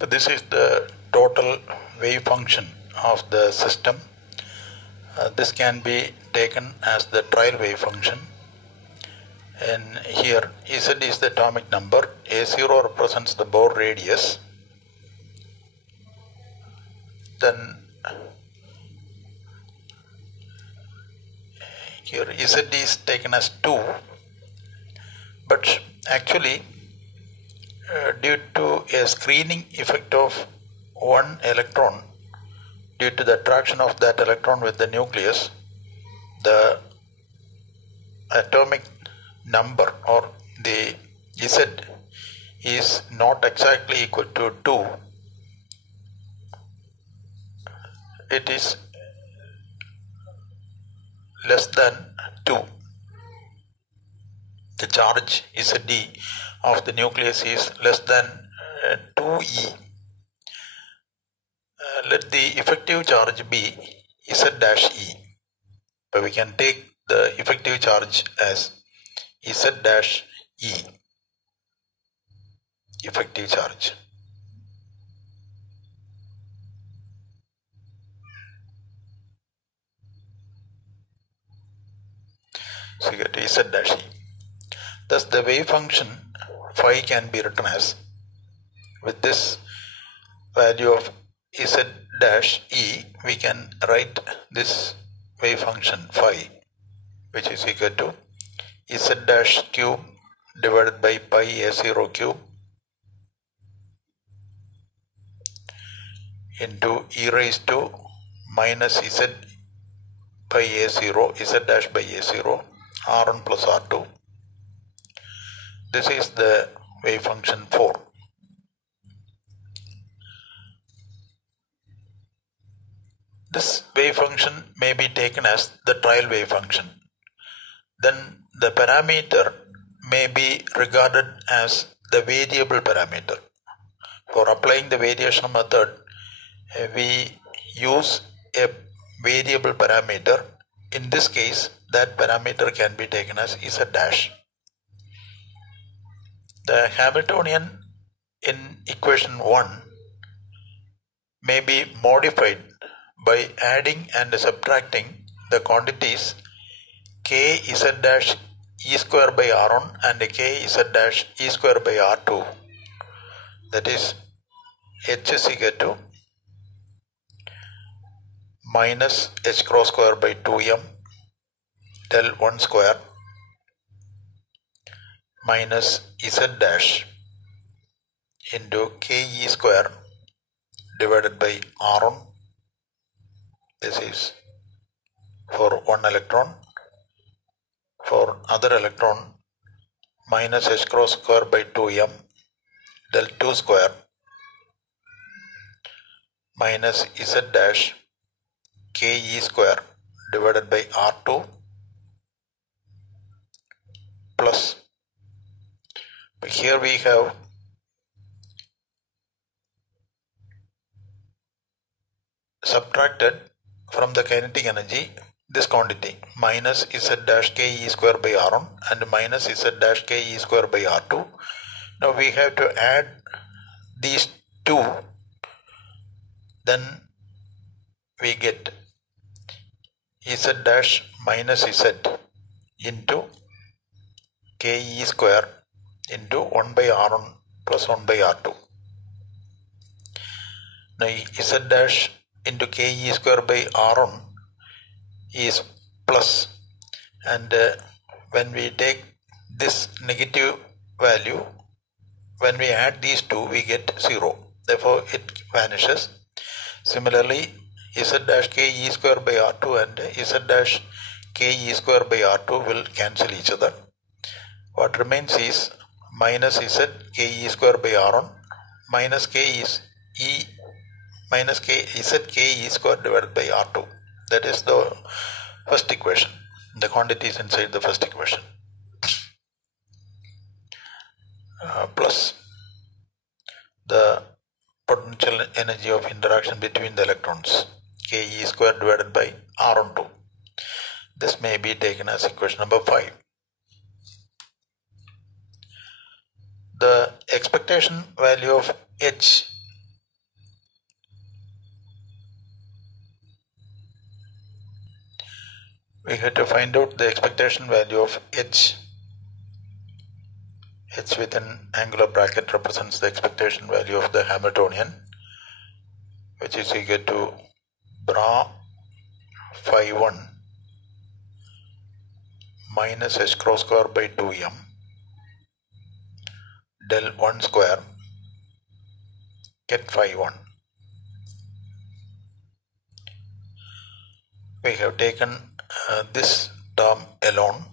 So this is the total wave function of the system. This can be taken as the trial wave function. And here Z is the atomic number, A0 represents the Bohr radius. Then here Z is taken as 2, but actually due to a screening effect of one electron, due to the attraction of that electron with the nucleus, the atomic number or the Z is not exactly equal to 2. It is less than 2. The charge Zd of the nucleus is less than 2e. Let the effective charge be Z dash e. But we can take the effective charge as Z dash e, effective charge. So you get Z dash e. Thus the wave function phi can be written as, with this value of Z dash e, we can write this wave function phi, which is equal to Z dash cube divided by pi A0 cube into e raised to minus Z by A0, Z dash by A0, R1 plus R2. This is the wave function 4. This wave function may be taken as the trial wave function. Then the parameter may be regarded as the variable parameter. For applying the variation method, we use a variable parameter. In this case, that parameter can be taken as Z dash. The Hamiltonian in equation 1 may be modified by adding and subtracting the quantities k Z dash e square by R1 and k Z dash e square by R2. That is, H is equal to minus H cross square by 2m del 1 square minus Z dash into ke square divided by R1. This is for one electron. For other electron, minus H cross square by 2m del 2 square minus Z dash ke square divided by R2 plus, here we have subtracted from the kinetic energy this quantity minus Z dash ke square by R1 and minus Z dash ke square by R2. Now we have to add these two, then we get Z dash minus Z into ke square into 1 by R1 plus 1 by R2. Now Z dash into ke square by R1 is plus, and when we take this negative value, when we add these two, we get 0. Therefore it vanishes. Similarly, Z dash ke square by R2 and Z dash ke square by R2 will cancel each other. What remains is minus Z ke square by R1 minus Z ke square divided by R2. That is the first equation, the quantities inside the first equation, plus the potential energy of interaction between the electrons, ke square divided by R12. This may be taken as equation number 5. The expectation value of H we have to find out the expectation value of h. H within angular bracket represents the expectation value of the Hamiltonian, which is equal to bra phi 1 minus h cross square by 2m del 1 square get phi 1. We have taken this term alone,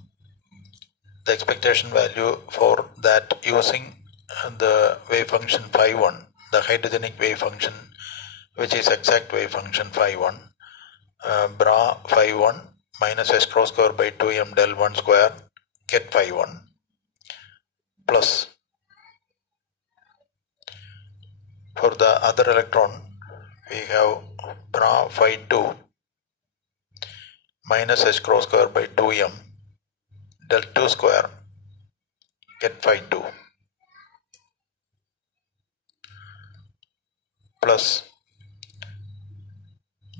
the expectation value for that using the wave function phi 1, the hydrogenic wave function, which is exact wave function phi 1, bra phi 1 minus h cross square by 2m del 1 square get phi 1 plus for the other electron we have bra phi 2 minus h cross square by 2m del 2 square get phi 2 plus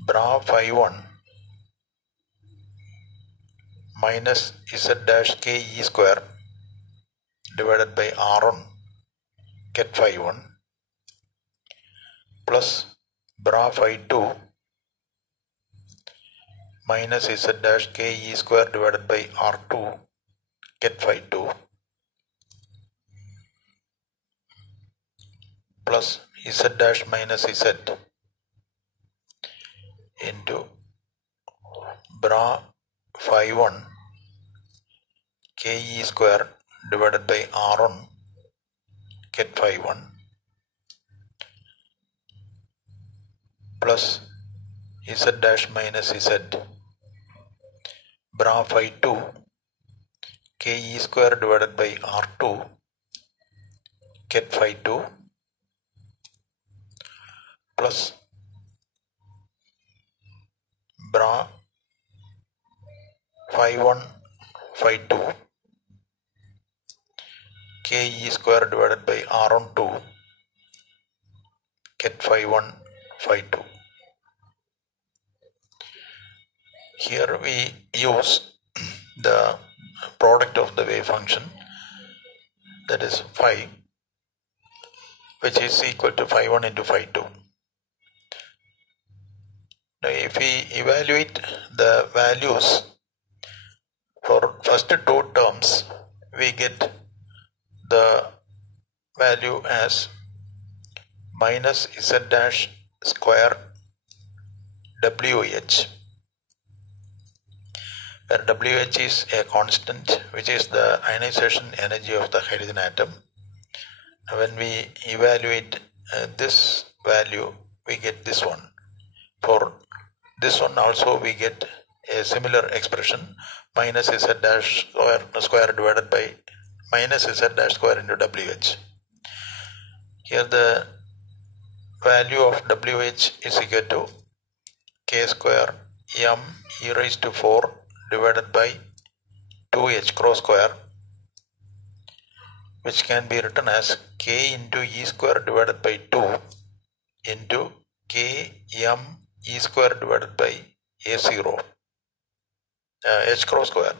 bra phi 1 minus z dash k e square divided by r1 get phi 1 plus bra phi 2 minus z dash k e square divided by r2 get phi 2 plus z dash minus z into bra phi 1 k e square divided by r1 get phi 1 plus z dash minus z bra phi 2 k e square divided by r2 get phi 2 plus bra phi 1 phi 2 k e square divided by r1 2 get phi 1 phi 2. Here we use the product of the wave function, that is phi, which is equal to phi 1 into phi 2. Now if we evaluate the values for first two terms, we get the value as minus z dash square WH, where WH is a constant, which is the ionization energy of the hydrogen atom. When we evaluate this value, we get this one. For this one also we get a similar expression, minus z dash square divided by minus z dash square into WH. Here the value of WH is equal to k square m e raised to 4 divided by 2h cross square, which can be written as k into e square divided by 2 into k m e square divided by a0 h cross square.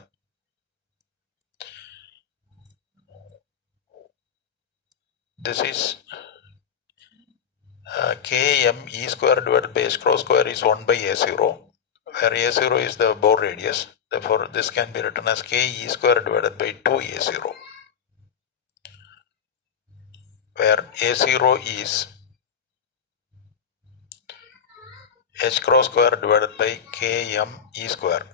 This is k m e square divided by h cross square is 1 by a0, where a0 is the Bohr radius. Therefore, this can be written as k e square divided by 2a0, where a0 is h cross square divided by k m e square.